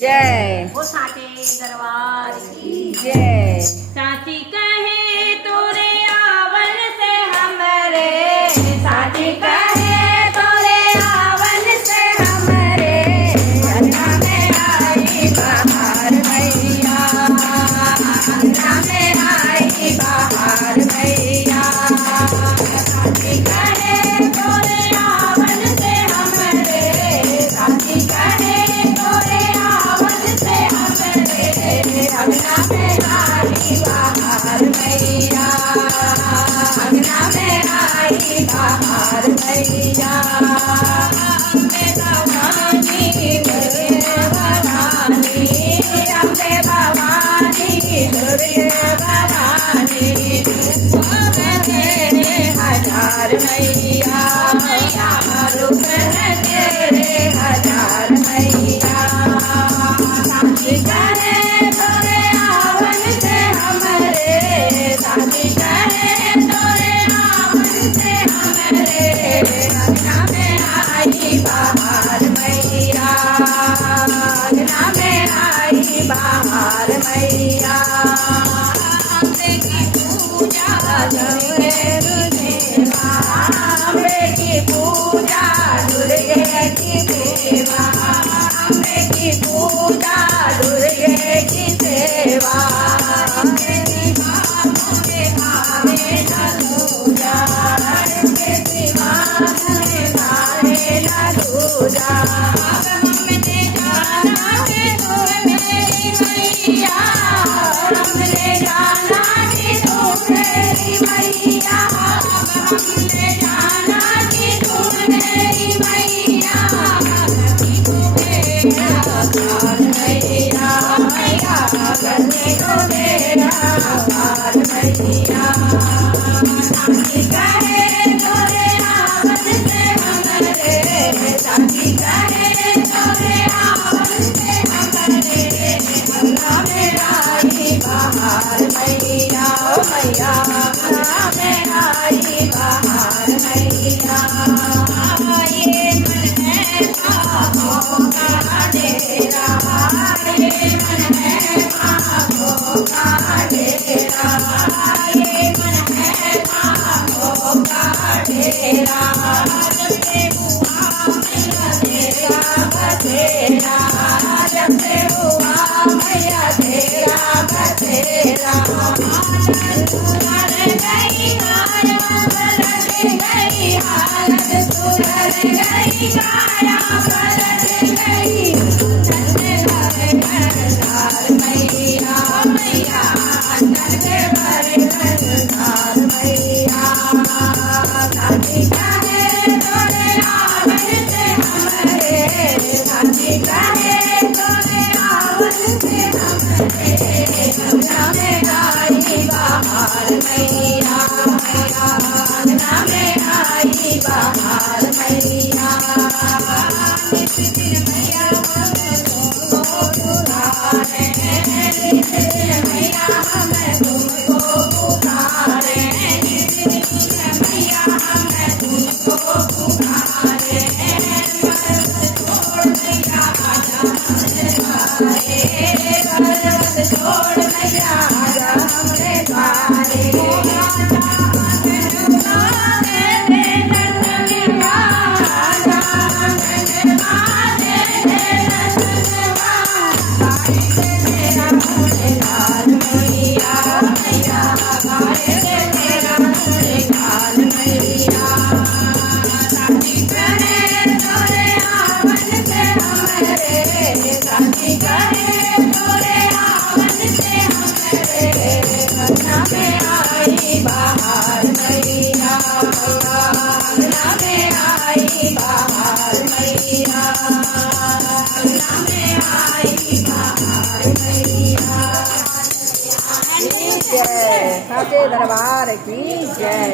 जय। वो साचे दरबार की जय। साची कहे तोरे आवन से हमरे, साची कहे तोरे आवन से हमरे, अंगना में आई बाहर मैया, अंगना में आई बाहर मैया। साची कहे तोरे आवन से हमरे, साची कहे तोरे आवन से हमरे, अंगना में आई बाहर मैया, अंगना में आई बाहर मैया। अम्बे भवानी दुर्गे भवानी, अम्बे भवानी दुर्गे भवानी, तेरे हजार मैया, मैया रूप है तेरे हजार मैया। साची कहे तोरे आवन से हमरे, साची कहे तोरे आवन से हमरे, अंगना में आई बाहर मैया, अंगना में आई बाहर मैया। अम्बे की पूजा दुर्गे सेवा, अम्बे की पूजा दुर्गे की सेवा, अम्बे की पूजा दुर्गे की सेवा। अम्बे की बाहों में भावे न दूजा, अम्बे की बाहों में भावे न दूजा। अब हमने जाना कि तू मेरी मैया, हमने जाना कि तू मेरी मैया, अब हमने जाना कि तू मेरी मैया, तू मेरा हाल मैया, मैया करने को मेरा हाल मैया। साची कहे तोरे आवन से हमरे, साची कहे तोरे आवन से हमरे, अंगना में आई बाहर मैया, ओ मैया अंगना में आई बाहर मैया। ये मन है बाहों का डेरा, ये मन है बाहों का डेरा, ये मन है बाहों का डेरा। जब से हुआ मैया तेरा बसेरा, जब से हुआ मैया तेरा बसेरा। सुधर गई काया पलट गई हालत, सुधर गई काया पलट गई, चलने भरे घरदार मैया, मैया चलने भरे घरदार मैया। साची कहे तोरे आवन से हमरे, साची कहे तोरे आवन से हमरे, अंगना में आई बाहर मैया, मैया अंगना में आई बाहर मैया। नित दिन मैया हमें तुमको पुकारे, नित दिन मैया हमें तुमको पुकारे, नित दिन मैया हमें तुमको पुकारे। पर्वत छोड़ मैया आजा हमरे द्वारे, पर्वत छोड़ मैया आजा हमरे द्वारे। साची कहे तोरे आवन से हमरे, अंगना में आई बाहर मैया, अंगना में आई बाहर मैया, अंगना में आई बाहर मैया। जय। साचे दरबार की जय।